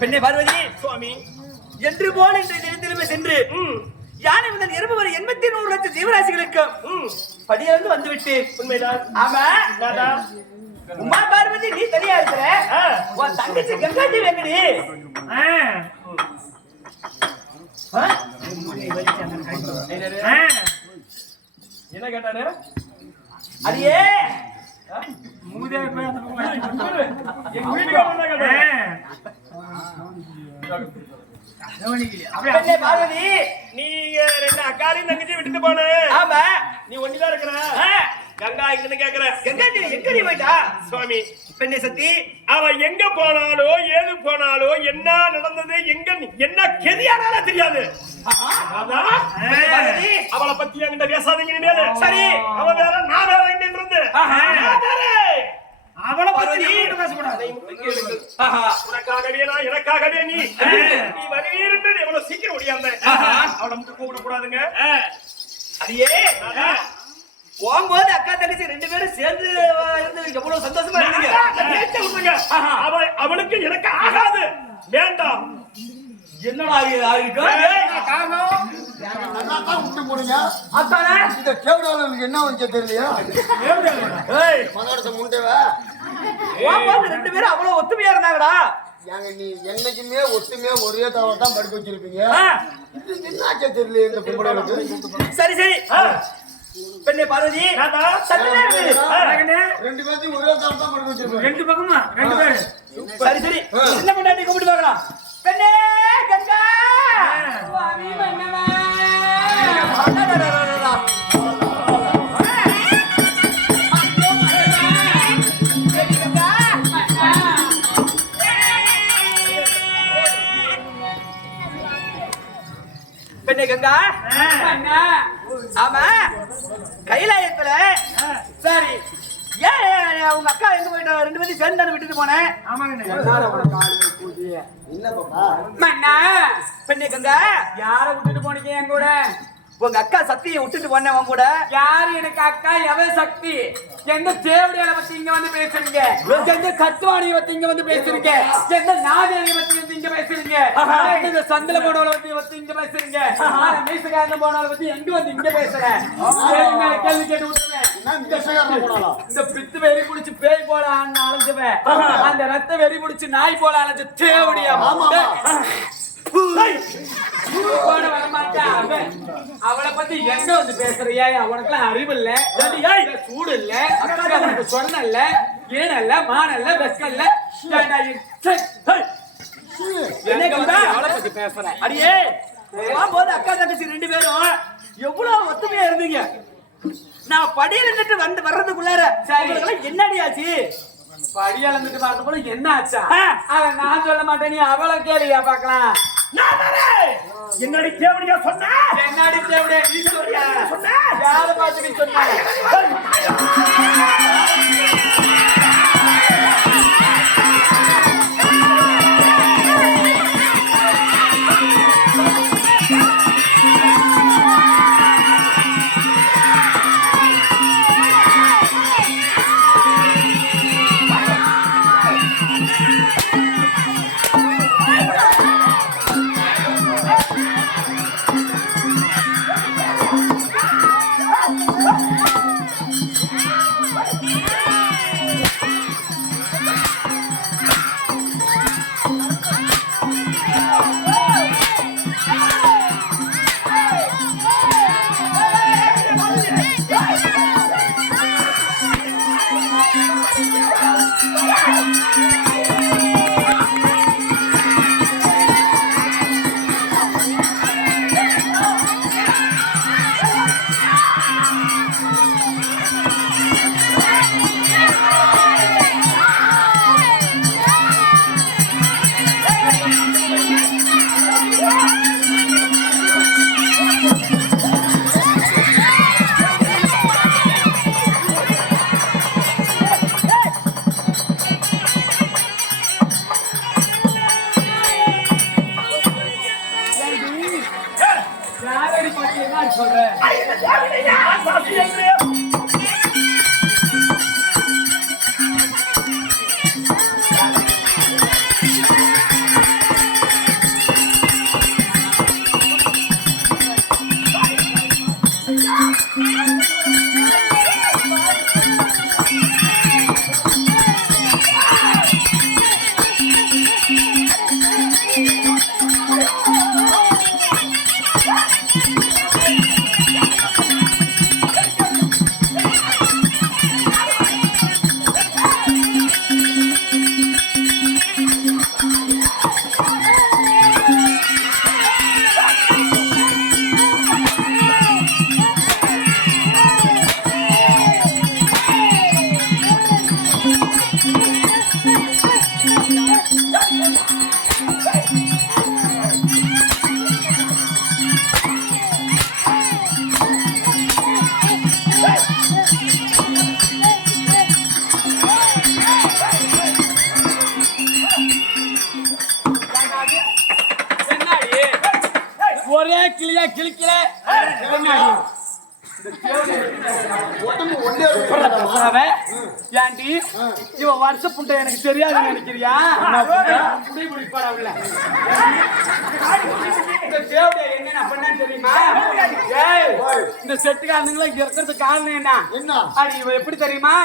பெண்ணே பார்வதி சுவாமி என்று போல் இன்றைய தினத்திலுமே சென்று யானை முதல் எறும்பு வரை 81 லட்சம் ஜீவராசிகளுக்கு படியிலிருந்து வந்து விட்டு உண்மைதான். ஆமா உமா பார்வதி நீ தனியா இருக்கிற உன் தங்கச்சி கங்காஜி வெங்கடி என்ன கேட்டாரு அடியே பார்வதி நீங்க 2 அக்காலையும் தங்கச்சி விட்டுட்டு போன. ஆமா நீ ஒண்ணுதான் இருக்கிற. கங்கா எங்கன்னு கேக்குற. கங்காஜி எங்கடி போயிட்டா சுவாமி? பெண்ணே சத்தி அவ எங்க போனாலோ ஏது போனாலோ என்ன நடந்தது எங்க என்ன கெதியானால தெரியாது. அவளை பத்தி என்கிட்ட பேசாதீங்க இனிமேல். சரி அவ வேற நான் வேற இருந்து அவளை பத்தி பேசக்கூடாது. உனக்காகவே நான் எனக்காகவே நீ வருவீர் எவ்வளவு சீக்கிரம் ஓடியாந்த அவளை மட்டும் கூப்பிட கூடாதுங்க. அடியே போகும்போது அக்கா தங்கச்சி 2 பேரும் சேர்ந்து இருந்து எவ்வளவு சந்தோஷமா இருந்தீங்க. அவளுக்கு எனக்கு ஆகாது வேண்டாம். என்னடா ஆகிருக்கு இந்த கேவடாளுக்கு என்ன வந்து தெரியலையா? போகும்போது 2 பேரும் அவ்வளவு ஒத்துமையா இருந்தாங்கடா. நீ என்னைக்குமே ஒத்துமையா ஒரே தவறு தான் படிக்க வச்சிருப்பீங்க. என்னாச்சே தெரியல இந்த பொம்பளைகளுக்கு. சரி சரி பெண்ணே பார்வதி 2 பேர்த்தையும் ஒரே தவறு தான் படிக்க வச்சிருப்பீங்க. 2 பக்கமா 2 பேர். சரி சரி என்ன பண்ணாடி கூப்பிட்டு பார்க்கலாம். பெண்ணே கங்கா சுவாமி மன்னவா பெண்ணே கங்கா ஆமா கைலாயத்துல சரி ஏன் உங்க அக்கா எங்க போயிட்டா? 2 பேரும் சேர்ந்து தானே விட்டுட்டு போனேன். பெண்ணே கங்கா யார விட்டுட்டு போனீங்க என் கூட? உங்க அக்கா சக்தியை விட்டுட்டு போனேன் உன் கூட. யாரு எனக்கு அக்கா? எவ சக்தி? எந்த தேவடியால பத்தி இங்க வந்து பேசுறீங்க? எந்த கத்துவாணியை பத்தி இங்க வந்து பேசுறீங்க? எந்த நாதேவியை பத்தி வந்து இங்க பேசுறீங்க? எந்த சந்தல போனவளை பத்தி இங்க பேசுறீங்க? மீசகாரன் போனவளை பத்தி எங்க வந்து இங்க பேசுறேன்? கேள்வி கேட்டு விட்டுருவேன். இந்த பித்து வெறி குடிச்சு பேய் போல அலைஞ்சவன், அந்த ரத்த வெறி குடிச்சு நாய் போல அலைஞ்ச தேவடியா அவளை பத்தி எங்க வந்து பேசுறியா? அவனுக்குலாம் அறிவு இல்ல, சூடு இல்ல, அவனுக்கு சொன்ன இல்ல, ஏனல்ல, மானல்ல, வெஸ்கல்ல. அவளை பத்தி பேசுறேன். அடியே போது அக்கா தங்கச்சி 2 பேரும் எவ்வளவு ஒத்துமையா இருந்தீங்க. நான் படியில நின்று வர்றதுக்குள்ளார என்னடி ஆச்சு? படியளந்துட்டு வரதுக்குள்ள என்ன ஆச்சா? அவன் நான் சொல்ல மாட்டேன், நீ அவளை கேளியா பாக்கலாம். என்னடி தேவடியா சொன்ன? என்னடி வேலை பார்த்து சொன்னாங்க. யாரடி பத்தி என்ன சொல்றேன்? ஒரே கிளியா கிளிக்கல ஏன்டி இவன் வருஷ புண்டை எனக்கு தெரியாதுன்னு நினைக்கிறியா? என்ன பண்ண தெரியுமா? இந்த செட்டுக்காரனுங்களா இங்க இருக்கிறதுக்கு காரணம் என்ன? அது இவன் எப்படி தெரியுமா?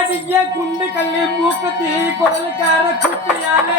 அது ஏன் குண்டு கல்லு மூக்கத்தி குரலுக்கார குட்டியாலே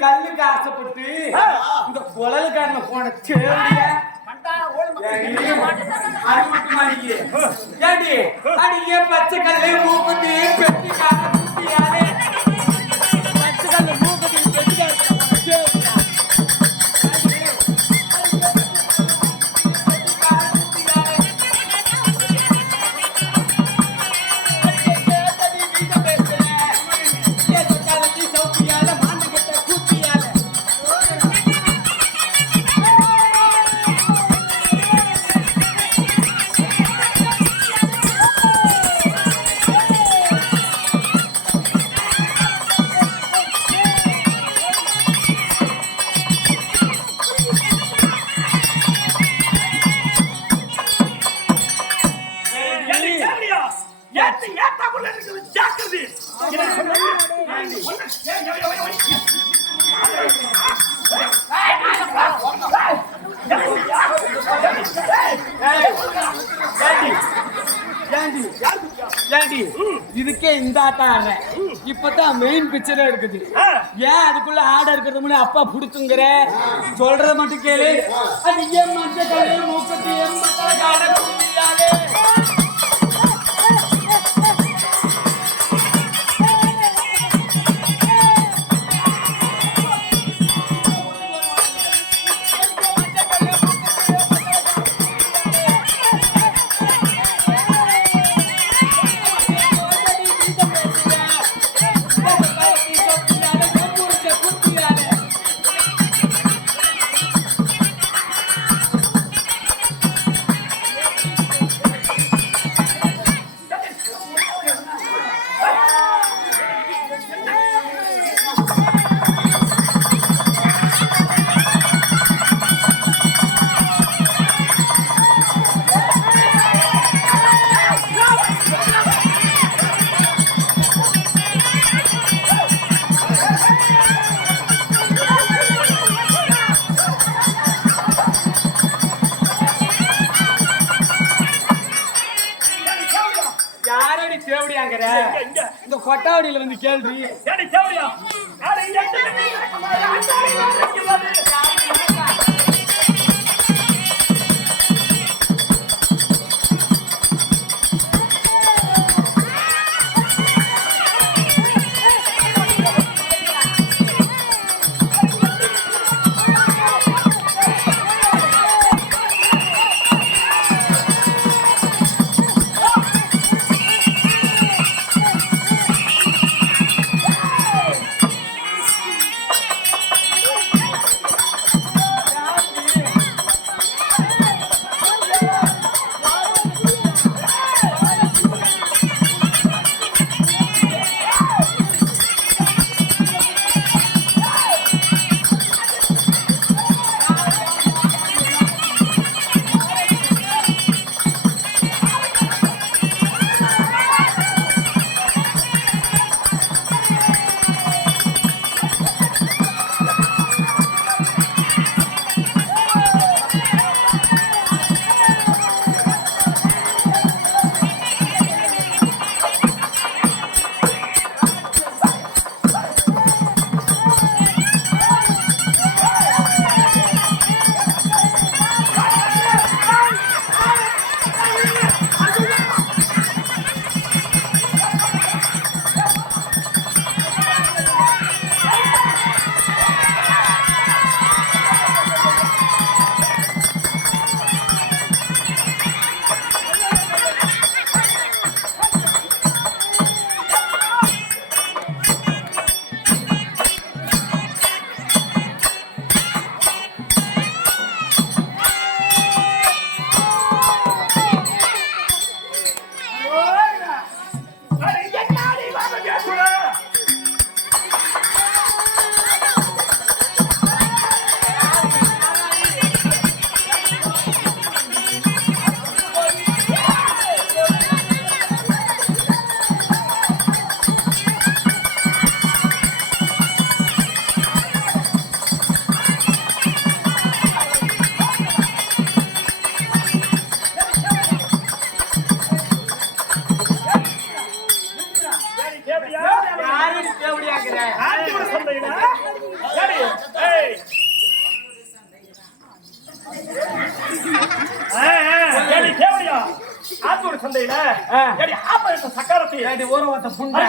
கல்லுக்கு ஆசைப்பட்டு இந்த குழலுக்காரன போன கேள்விய பச்சை கல்லு மூக்குத்தி பெட்டிக்கார குட்டியாலே பச்சை கல்லு மூக்குத்தி பெட்டிக்கார யாரடி இதுக்கே இந்த ஆட்டம் ஆடுறேன் இப்பதான் மெயின் பிக்சரே இருக்குது ஏன் அதுக்குள்ள ஆட இருக்கிறது முன்னாடி அப்பா புடிச்சுங்கிற சொல்றத மட்டும் கேளு அது ஏன் மஞ்ச கலை மூக்கத்து எம்பத்தல காட குடியாலே யாரடி தேவடியாங்கிற இந்த கொட்டாவடியில வந்து கேள்வி சந்தையில சக்காரத்தை ஓரவத்த புண்டை